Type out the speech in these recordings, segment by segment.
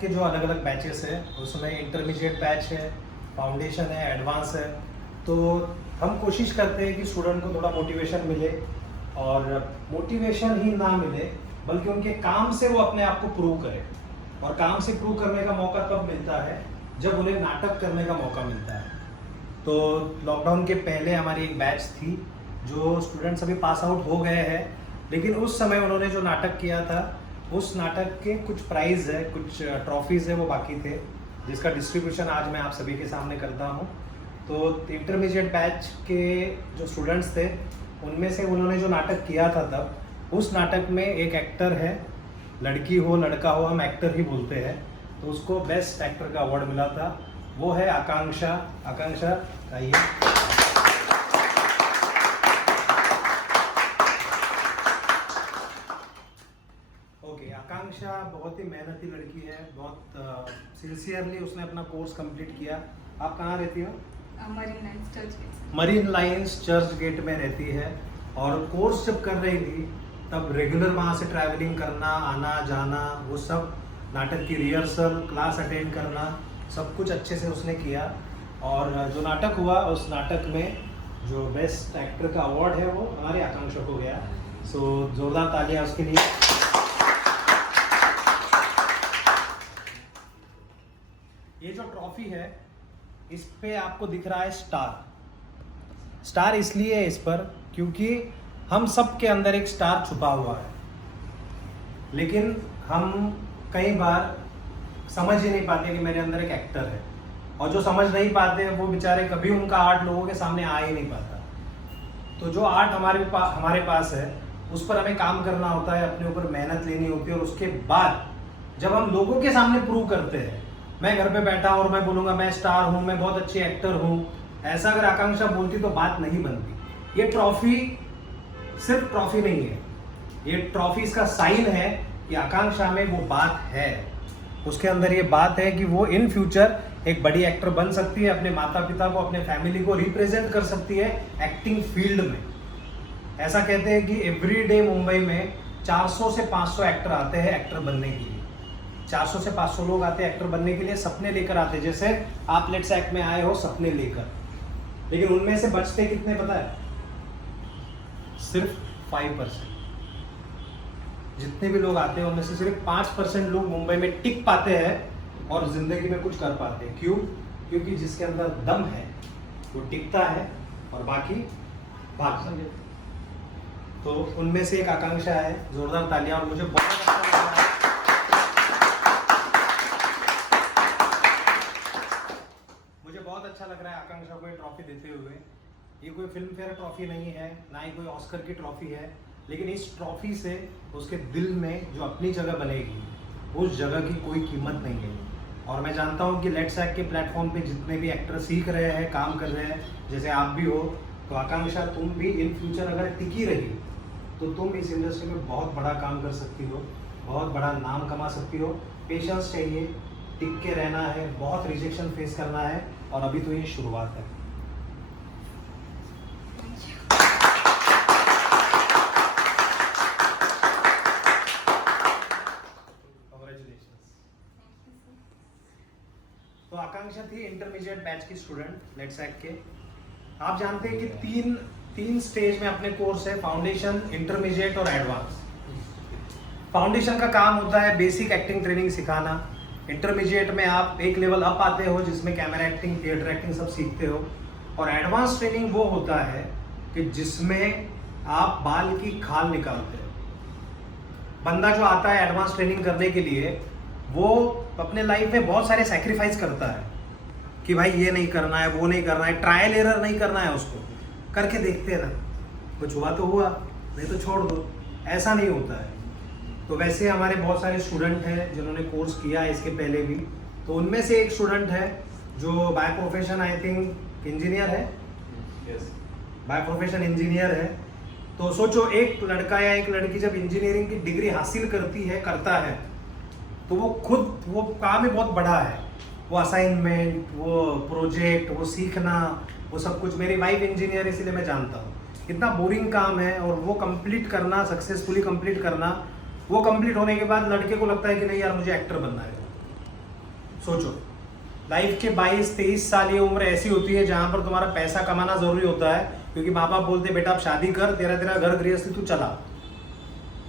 के जो अलग अलग बैचेस है उसमें इंटरमीडिएट बैच है, फाउंडेशन है, एडवांस है। तो हम कोशिश करते हैं कि स्टूडेंट को थोड़ा मोटिवेशन मिले, और मोटिवेशन ही ना मिले बल्कि उनके काम से वो अपने आप को प्रूव करे। और काम से प्रूव करने का मौका तब मिलता है जब उन्हें नाटक करने का मौका मिलता है। तो लॉकडाउन के पहले हमारी एक बैच थी जो स्टूडेंट्स अभी पास आउट हो गए हैं, लेकिन उस समय उन्होंने जो नाटक किया था उस नाटक के कुछ प्राइज़ है, कुछ ट्रॉफीज़ है वो बाकी थे, जिसका डिस्ट्रीब्यूशन आज मैं आप सभी के सामने करता हूँ। तो इंटरमीडिएट बैच के जो स्टूडेंट्स थे उनमें से उन्होंने जो नाटक किया था तब, उस नाटक में एक एक्टर है, लड़की हो लड़का हो हम एक्टर ही बोलते हैं, तो उसको बेस्ट एक्टर का अवार्ड मिला था। वो है आकांक्षा। आकांक्षा आइए। ओके, आकांक्षा बहुत ही मेहनती लड़की है, बहुत सिंसियरली उसने अपना कोर्स कंप्लीट किया। आप कहाँ रहती हो? मरीन लाइन्स चर्च गेट में रहती है। और कोर्स जब कर रही थी तब रेगुलर वहाँ से ट्रैवलिंग करना, आना जाना, वो सब नाटक की रिहर्सल, क्लास अटेंड करना, सब कुछ अच्छे से उसने किया। और जो नाटक हुआ उस नाटक में जो बेस्ट एक्टर का अवार्ड है वो हमारे आकांक्षा को गया। सो जोरदार तालियां उसके लिए। ये जो ट्रॉफी है इस पे आपको दिख रहा है स्टार। स्टार इसलिए है इस पर क्योंकि हम सब के अंदर एक स्टार छुपा हुआ है, लेकिन हम कई बार समझ ही नहीं पाते कि मेरे अंदर एक एक्टर है। और जो समझ नहीं पाते वो बेचारे कभी उनका आर्ट लोगों के सामने आ ही नहीं पाता। तो जो आर्ट हमारे पास है उस पर हमें काम करना होता है, अपने ऊपर मेहनत लेनी होती है। और उसके बाद जब हम लोगों के सामने प्रूव करते हैं, मैं घर पे बैठा और मैं बोलूँगा मैं स्टार हूँ, मैं बहुत अच्छी एक्टर हूँ, ऐसा अगर आकांक्षा बोलती तो बात नहीं बनती। ये ट्रॉफी सिर्फ ट्रॉफी नहीं है, ये ट्रॉफी इसका साइन है कि आकांक्षा में वो बात है, उसके अंदर ये बात है कि वो इन फ्यूचर एक बड़ी एक्टर बन सकती है, अपने माता पिता को, अपने फैमिली को रिप्रेजेंट कर सकती है एक्टिंग फील्ड में। ऐसा कहते हैं कि एवरीडे मुंबई में 400 से 500 एक्टर आते हैं एक्टर बनने के लिए। 400 से 500 लोग आते हैं एक्टर बनने के लिए, सपने लेकर आते हैं, जैसे आप लेट्स एक्ट में आए हो सपने लेकर, लेकिन उनमें से बचते कितने पता है? सिर्फ 5%। जितने भी लोग आते हैं उनमें से सिर्फ 5% लोग मुंबई में टिक पाते हैं और जिंदगी में कुछ कर पाते हैं। क्यों? क्योंकि जिसके अंदर दम है वो टिकता है और बाकी भाग जाते हैं। तो उनमें से एक आकांक्षा है, जोरदार तालियां। और मुझे बहुत अच्छा लग रहा है, मुझे बहुत अच्छा लग रहा है आकांक्षा को ये ट्रॉफी देते हुए। ये कोई फिल्म फेयर ट्रॉफी नहीं है, ना ही कोई ऑस्कर की ट्रॉफी है, लेकिन इस ट्रॉफी से उसके दिल में जो अपनी जगह बनेगी उस जगह की कोई कीमत नहीं है। और मैं जानता हूँ कि लेट्स एक्ट के प्लेटफॉर्म पे जितने भी एक्टर सीख रहे हैं, काम कर रहे हैं, जैसे आप भी हो, तो आकांक्षा तुम भी इन फ्यूचर अगर टिकी रही तो तुम इस इंडस्ट्री में बहुत बड़ा काम कर सकती हो, बहुत बड़ा नाम कमा सकती हो। पेशेंस चाहिए, टिक के रहना है, बहुत रिजेक्शन फेस करना है, और अभी तो ये शुरुआत है। तो आकांक्षा थी इंटरमीडिएट बैच की स्टूडेंट लेट्स एक्ट के। आप जानते हैं कि तीन स्टेज में अपने कोर्स है, फाउंडेशन, इंटरमीडिएट और एडवांस। फाउंडेशन का काम होता है बेसिक एक्टिंग ट्रेनिंग सिखाना। इंटरमीडिएट में आप एक लेवल अप आते हो जिसमें कैमरा एक्टिंग, थिएटर एक्टिंग सब सीखते हो। और एडवांस ट्रेनिंग वो होता है कि जिसमें आप बाल की खाल निकालते हो। बंदा जो आता है एडवांस ट्रेनिंग करने के लिए वो अपने लाइफ में बहुत सारे सैक्रिफाइस करता है कि भाई ये नहीं करना है, वो नहीं करना है, ट्रायल एरर नहीं करना है, उसको करके देखते हैं ना, कुछ हुआ तो हुआ, नहीं तो छोड़ दो। ऐसा नहीं होता है। तो वैसे हमारे बहुत सारे स्टूडेंट हैं जिन्होंने कोर्स किया है इसके पहले भी। तो उनमें से एक स्टूडेंट है जो by profession I think engineer है, बाय प्रोफेशन इंजीनियर है। तो सोचो एक लड़का या एक लड़की जब इंजीनियरिंग की डिग्री हासिल करता है तो वो काम ही बहुत बड़ा है। वो असाइनमेंट, वो प्रोजेक्ट, वो सीखना, वो सब कुछ। मेरी वाइफ इंजीनियर है इसीलिए मैं जानता हूँ कितना बोरिंग काम है। और वो कंप्लीट करना, सक्सेसफुली कंप्लीट करना, वो कंप्लीट होने के बाद लड़के को लगता है कि नहीं यार मुझे एक्टर बनना है। सोचो, लाइफ के 22-23 साल ये उम्र ऐसी होती है जहां पर तुम्हारा पैसा कमाना जरूरी होता है, क्योंकि माँ बाप बोलते बेटा आप शादी कर, तेरा तेरा घर गृहस्थी तू चला।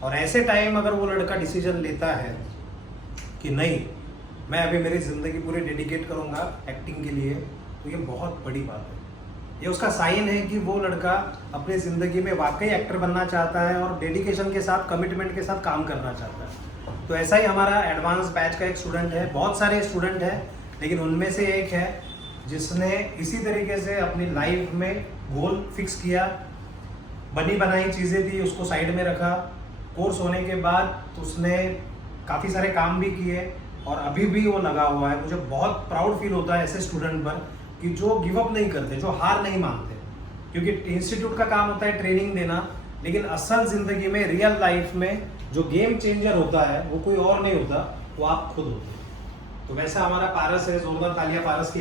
और ऐसे टाइम अगर वो लड़का डिसीजन लेता है कि नहीं मैं अभी मेरी ज़िंदगी पूरी डेडिकेट करूँगा एक्टिंग के लिए, तो ये बहुत बड़ी बात है। ये उसका साइन है कि वो लड़का अपनी ज़िंदगी में वाकई एक्टर बनना चाहता है और डेडिकेशन के साथ, कमिटमेंट के साथ काम करना चाहता है। तो ऐसा ही हमारा एडवांस बैच का एक स्टूडेंट है, बहुत सारे स्टूडेंट हैं, लेकिन उनमें से एक है जिसने इसी तरीके से अपनी लाइफ में गोल फिक्स किया, बनी बनाई चीज़ें थी उसको साइड में रखा। कोर्स होने के बाद उसने काफ़ी सारे काम भी किए और अभी भी वो लगा हुआ है। मुझे बहुत प्राउड फील होता है ऐसे स्टूडेंट पर कि जो गिव अप नहीं करते, जो हार नहीं मानते, क्योंकि इंस्टीट्यूट का काम होता है ट्रेनिंग देना, लेकिन असल ज़िंदगी में, रियल लाइफ में जो गेम चेंजर होता है वो कोई और नहीं होता, वो आप खुद होते हैं। तो वैसा हमारा पारस है, जोरदार तालियां पारस की।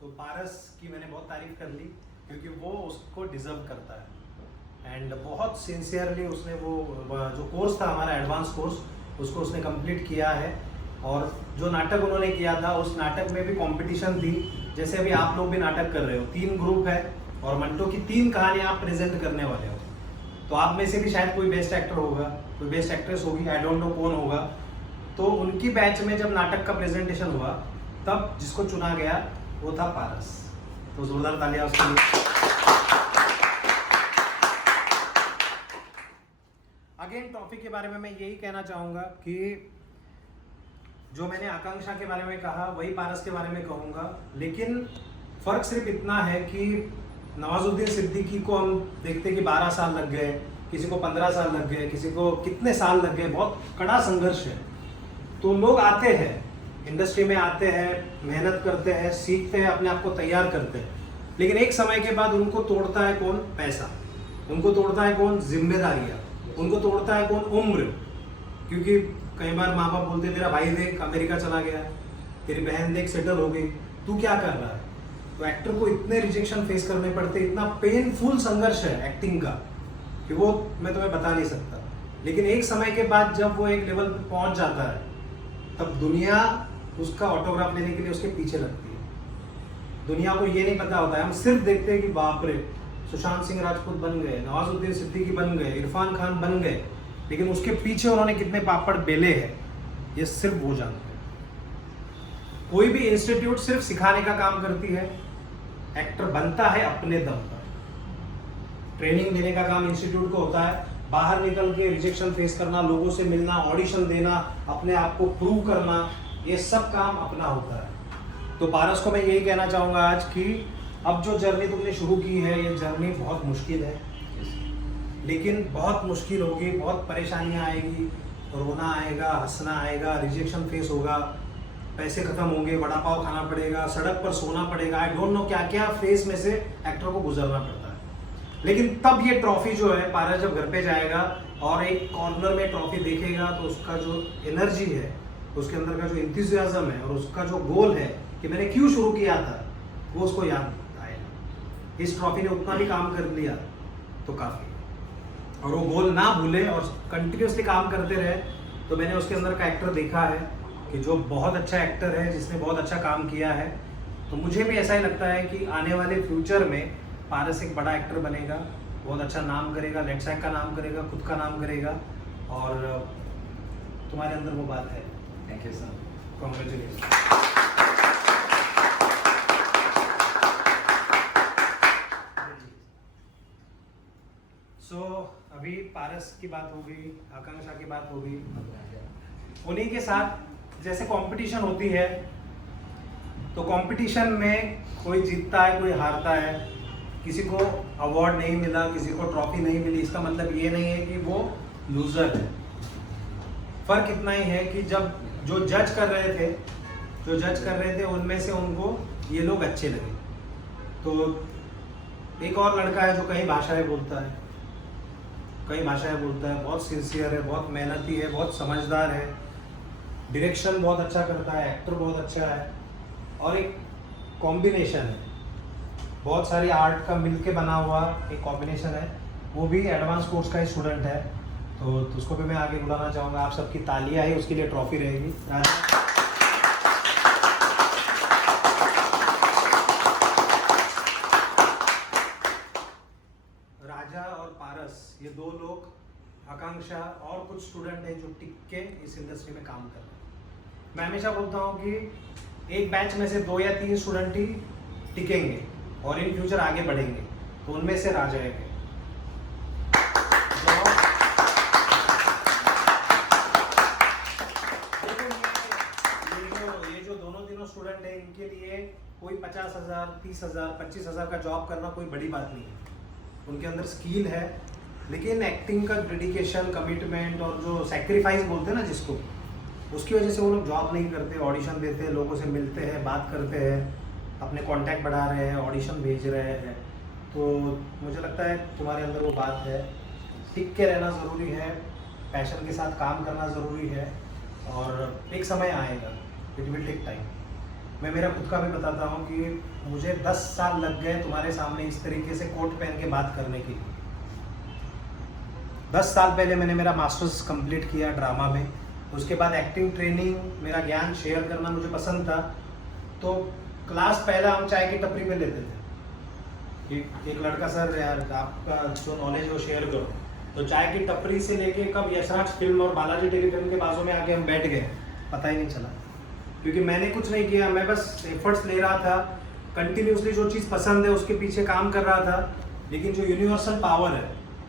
तो पारस की मैंने बहुत तारीफ कर ली क्योंकि वो उसको डिजर्व करता है एंड बहुत सिंसियरली उसने वो जो कोर्स था हमारा एडवांस कोर्स, उसको उसने कंप्लीट किया है। और जो नाटक उन्होंने किया था उस नाटक में भी कंपटीशन थी, जैसे अभी आप लोग भी नाटक कर रहे हो, 3 ग्रुप है और मंटो की 3 कहानियां आप प्रेजेंट करने वाले हो। तो आप में से भी शायद कोई बेस्ट एक्टर होगा, कोई बेस्ट एक्ट्रेस होगी, आई डोंट नो कौन होगा। तो उनकी बैच में जब नाटक का प्रेजेंटेशन हुआ तब जिसको चुना गया वो था पारस। तो जोरदार तालियां उसके लिए। अगेन ट्रॉफी के बारे में मैं यही कहना चाहूँगा कि जो मैंने आकांक्षा के बारे में कहा वही पारस के बारे में कहूँगा, लेकिन फ़र्क सिर्फ इतना है कि नवाजुद्दीन सिद्दीकी को हम देखते कि 12 साल लग गए, किसी को 15 साल लग गए, किसी को कितने साल लग गए, बहुत कड़ा संघर्ष है। तो लोग आते हैं, इंडस्ट्री में आते हैं, मेहनत करते हैं, सीखते हैं, अपने आप को तैयार करते हैं, लेकिन एक समय के बाद उनको तोड़ता है कौन? पैसा। उनको तोड़ता है कौन? जिम्मेदारियाँ। उनको तोड़ता है कौन? उम्र। क्योंकि कई बार माँ बाप बोलते तेरा भाई देख अमेरिका चला गया, तेरी बहन देख सेटल हो गई, तू क्या कर रहा है? तो एक्टर को इतने रिजेक्शन फेस करने पड़ते, इतना पेनफुल संघर्ष है एक्टिंग का कि वो मैं तुम्हें बता नहीं सकता। लेकिन एक समय के बाद जब वो एक लेवल पे पहुंच जाता है तब दुनिया उसका ऑटोग्राफ लेने के लिए उसके पीछे लगती है। दुनिया को ये नहीं पता होता है, हम सिर्फ देखते हैं कि बाप रे सुशांत सिंह राजपूत बन गए, नवाजुद्दीन सिद्दीकी बन गए, इरफान खान बन गए, लेकिन उसके पीछे उन्होंने कितने पापड़ बेले हैं ये सिर्फ वो जानते हैं। कोई भी इंस्टीट्यूट सिर्फ सिखाने का काम करती है, एक्टर बनता है अपने दम पर। ट्रेनिंग देने का काम इंस्टीट्यूट को होता है, बाहर निकल के रिजेक्शन फेस करना, लोगों से मिलना, ऑडिशन देना, अपने आप को प्रूव करना, ये सब काम अपना होता है। तो पारस को मैं यही कहना चाहूँगा आज कि अब जो जर्नी तुमने शुरू की है ये जर्नी बहुत मुश्किल है, लेकिन बहुत मुश्किल होगी, बहुत परेशानियाँ आएगी, रोना आएगा, हंसना आएगा, रिजेक्शन फेस होगा, पैसे खत्म होंगे, वड़ा पाव खाना पड़ेगा, सड़क पर सोना पड़ेगा, आई डोंट नो क्या क्या फेस में से एक्टर को गुजरना पड़ता है। लेकिन तब ये ट्रॉफी जो है, पारस जब घर पे जाएगा और एक कॉर्नर में ट्रॉफी देखेगा तो उसका जो एनर्जी है, उसके अंदर का जो इंथुजियाज्म है और उसका जो गोल है कि मैंने क्यों शुरू किया था, वो उसको याद आएगा। इस ट्रॉफी ने उतना भी काम कर लिया तो काफ़ी, और वो गोल ना भूले और कंटिन्यूसली काम करते रहे। तो मैंने उसके अंदर का एक्टर देखा है कि जो बहुत अच्छा एक्टर है, जिसने बहुत अच्छा काम किया है। तो मुझे भी ऐसा ही लगता है कि आने वाले फ्यूचर में पारस एक बड़ा एक्टर बनेगा, बहुत अच्छा नाम करेगा, लेट्सैक का नाम करेगा, खुद का नाम करेगा, और तुम्हारे अंदर वो बात है। Thank you sir, congratulation. अभी पारस की बात हो गई, आकांक्षा की बात हो गई, उन्हीं के साथ जैसे कंपटीशन होती है तो कंपटीशन में कोई जीतता है, कोई हारता है, किसी को अवार्ड नहीं मिला, किसी को ट्रॉफी नहीं मिली, इसका मतलब ये नहीं है कि वो लूजर है। फर्क इतना ही है कि जब जो जज कर रहे थे उनमें से उनको ये लोग अच्छे लगे। तो एक और लड़का है जो कई भाषाएं बोलता है, बहुत सिंसियर है, बहुत मेहनती है, बहुत समझदार है, डायरेक्शन बहुत अच्छा करता है, एक्टर बहुत अच्छा है, और एक कॉम्बिनेशन है, बहुत सारी आर्ट का मिलके बना हुआ एक कॉम्बिनेशन है। वो भी एडवांस कोर्स का ही स्टूडेंट है। तो उसको भी मैं आगे बुलाना चाहूँगा। आप सबकी तालियां है, उसके लिए ट्रॉफी रहेगी। राजा और पारस, ये दो लोग, आकांक्षा और कुछ स्टूडेंट हैं जो टिक के इस इंडस्ट्री में काम कर रहे हैं। मैं हमेशा बोलता हूँ कि एक बैच में से 2 या 3 स्टूडेंट ही टिकेंगे और इन फ्यूचर आगे बढ़ेंगे, तो उनमें से राजा है। ये जो दोनों तीनों स्टूडेंट हैं, इनके लिए कोई 50,000, 30,000, 25,000 का जॉब करना कोई बड़ी बात नहीं है। उनके अंदर स्किल है, लेकिन एक्टिंग का डेडिकेशन, कमिटमेंट और जो सेक्रीफाइस बोलते हैं ना जिसको, उसकी वजह से वो लोग जॉब नहीं करते, ऑडिशन देते हैं, लोगों से मिलते हैं, बात करते हैं, अपने कांटेक्ट बढ़ा रहे हैं, ऑडिशन भेज रहे हैं। तो मुझे लगता है तुम्हारे अंदर वो बात है। टिक के रहना ज़रूरी है, पैशन के साथ काम करना ज़रूरी है, और एक समय आएगा, इट विल टेक टाइम। मैं मेरा खुद का भी बताता हूँ कि मुझे 10 साल लग गए तुम्हारे सामने इस तरीके से कोट पहन के बात करने के लिए। 10 साल पहले मैंने मेरा मास्टर्स कंप्लीट किया ड्रामा में, उसके बाद एक्टिंग ट्रेनिंग, मेरा ज्ञान शेयर करना मुझे पसंद था। तो क्लास पहला हम चाय की टपरी पे लेते थे कि एक लड़का, सर यार आपका जो नॉलेज वो शेयर करो। तो चाय की टपरी से लेके कब यशराज फिल्म और बालाजी टेलीफिल्म के बाजू में आके हम बैठ गए, पता ही नहीं चला, क्योंकि मैंने कुछ नहीं किया, मैं बस एफर्ट्स ले रहा था, कंटिन्यूसली जो चीज़ पसंद है उसके पीछे काम कर रहा था। लेकिन जो यूनिवर्सल पावर है,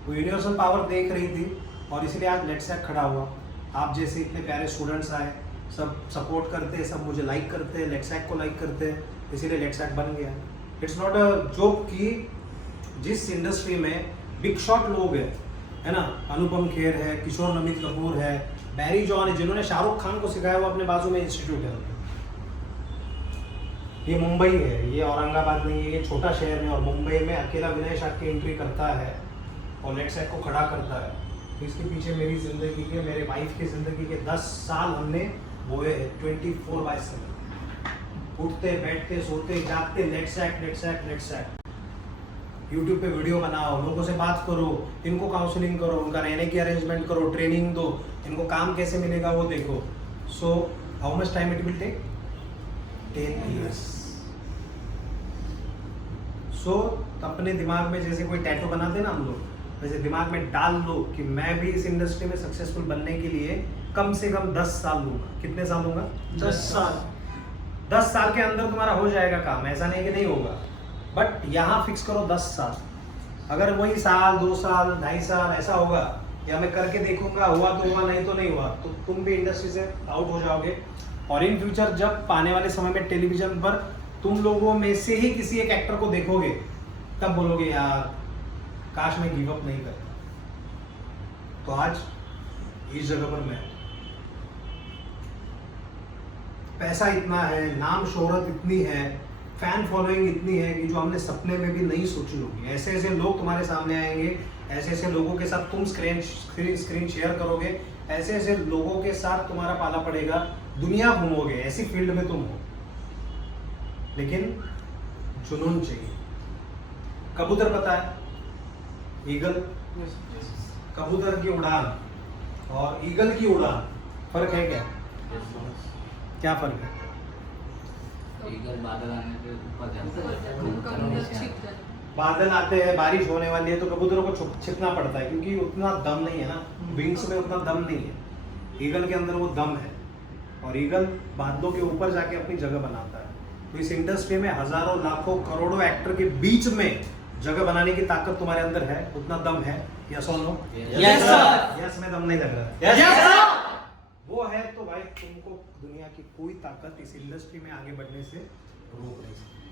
वो यूनिवर्सल पावर देख रही थी, और इसलिए आज लेट्स एक्ट खड़ा हुआ। आप जैसे इतने प्यारे स्टूडेंट्स आए, सब सपोर्ट करते हैं, सब मुझे लाइक करते हैं, लेट्स एक्ट को लाइक करते हैं, इसीलिए लेट्स एक्ट बन गया। इट्स नॉट अ जोक कि जिस इंडस्ट्री में बिग शॉट लोग हैं, है ना, अनुपम खेर है, किशोर नमित कपूर है, बैरी जॉन है, जिन्होंने शाहरुख खान को सिखाया, वो अपने बाजू में इंस्टीट्यूट है। ये मुंबई है, ये औरंगाबाद नहीं है, ये छोटा शहर है, और मुंबई में अकेला विनय शाक्य एंट्री करता है और लेट्स एक्ट को खड़ा करता है। तो इसके पीछे मेरी ज़िंदगी के, मेरे वाइफ की ज़िंदगी के 10 साल हमने बोए 24/7, उठते बैठते सोते जागते let's act, let's act, let's act. YouTube पे वीडियो बनाओ, लोगों से बात करो, इनको काउंसलिंग करो, उनका रहने की अरेंजमेंट करो, ट्रेनिंग दो, इनको काम कैसे मिलेगा वो देखो। So how much time it will take? 10 years। So अपने दिमाग में जैसे कोई टैटू बनाते ना हम लोग, वैसे दिमाग में डाल लो कि मैं भी इस इंडस्ट्री में सक्सेसफुल बनने के लिए कम से कम 10 साल लूंगा। कितने साल लूंगा? 10 साल। 10 साल के अंदर तुम्हारा हो जाएगा काम, ऐसा नहीं कि नहीं होगा, बट यहाँ फिक्स करो 10 साल। अगर वही साल, 2 साल, 2.5 साल ऐसा होगा, या मैं करके देखूंगा, हुआ तो हुआ, नहीं तो नहीं हुआ, तो तुम भी इंडस्ट्री से आउट हो जाओगे। और इन फ्यूचर जब आने वाले समय में टेलीविजन पर तुम लोगों में से ही किसी एक एक्टर को देखोगे, तब बोलोगे यार काश मैं गिव अप नहीं करता। तो आज इस जगह पर मैं, पैसा इतना है, नाम शोहरत इतनी है, फैन फॉलोइंग इतनी है कि जो हमने सपने में भी नहीं सोची होगी। ऐसे ऐसे लोग तुम्हारे सामने आएंगे, ऐसे ऐसे लोगों के साथ तुम स्क्रीन शेयर करोगे, ऐसे ऐसे लोगों के साथ तुम्हारा पाला पड़ेगा, दुनिया घूमोगे, ऐसी फील्ड में तुम हो। लेकिन जुनून चाहिए। कबूतर पता है, ईगल, कबूतर की उड़ान और ईगल की उड़ान, फर्क है क्या? क्या फर्क है? ईगल बादल आने पे ऊपर जाता है, बादल आते हैं, बारिश होने वाली है, तो कबूतरों को छिपना पड़ता है, क्योंकि उतना दम नहीं है ना, विंग्स में उतना दम नहीं है। ईगल के अंदर वो दम है, और ईगल बादलों के ऊपर जाके अपनी जगह बनाता है। तो इस इंडस्ट्री में हजारों, लाखों, करोड़ों एक्टर के बीच में जगह बनाने की ताकत तुम्हारे अंदर है, उतना दम है। यस और नो? Yes sir. यस में दम नहीं लग रहा। Yes sir. वो है तो भाई तुमको दुनिया की कोई ताकत इस इंडस्ट्री में आगे बढ़ने से रोक नहीं सकती।